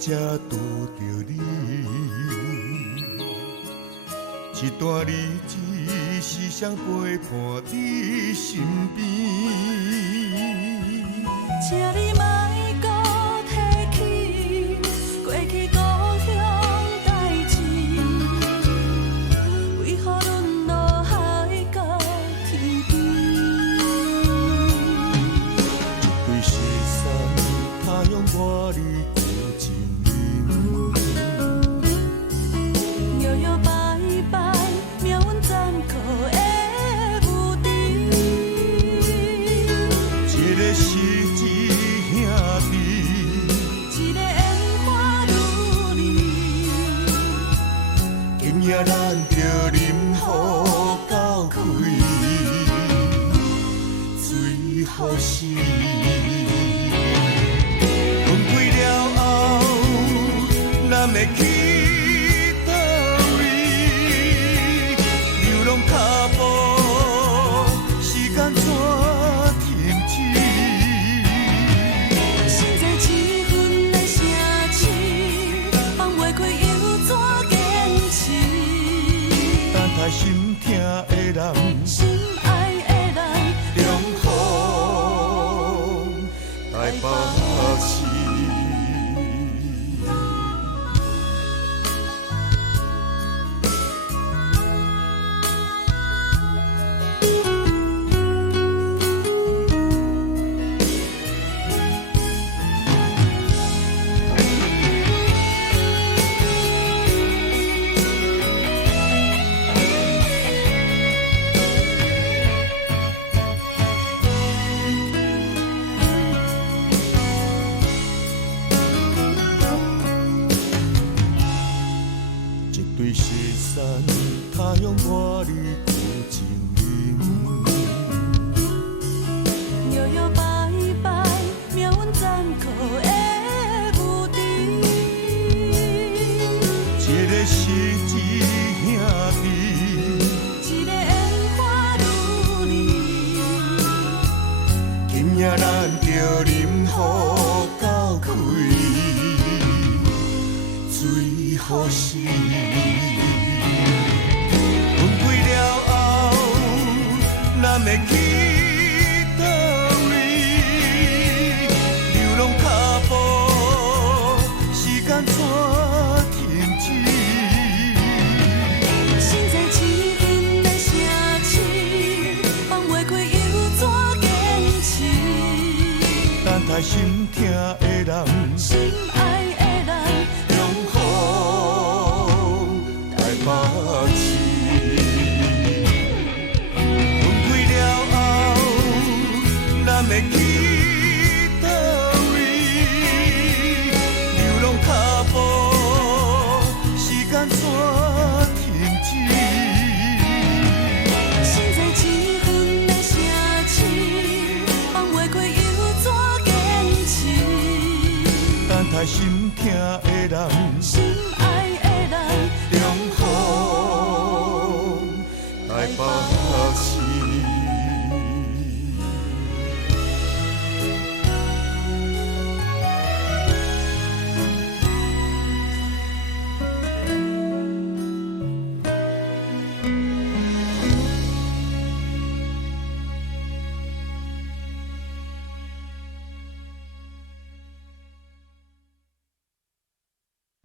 才拄着你，一段日子时常陪伴你身边。请你莫搁提起过去故乡代志，为何沦落海角天边？一对西山他向我哩旧情人，摇摇摆摆，命运残酷的无知。一个是一兄弟，一个烟花如你，今夜咱着饮雨到开，水好时。分开了后，咱会去倒位？流浪脚步，时间怎停止？心在一份的城市，放袂开又怎坚持？等待心痛的人，心爱的人，中风台北市。一对西山他向我哩旧情人，摇摇摆摆，命运残酷的无知。一个是一兄弟，一个烟花如你，今夜咱着饮雨到开，水好时。分开了后，咱会去倒位？流浪脚步，时间怎停止？心在一份的城市，放袂开又怎坚持？等待心痛的人，心爱的人，中风台北市。分开了后，咱会去倒位？流浪脚步，时间怎停止？心在一份的城市，放袂开又怎坚持？等待心痛的人。心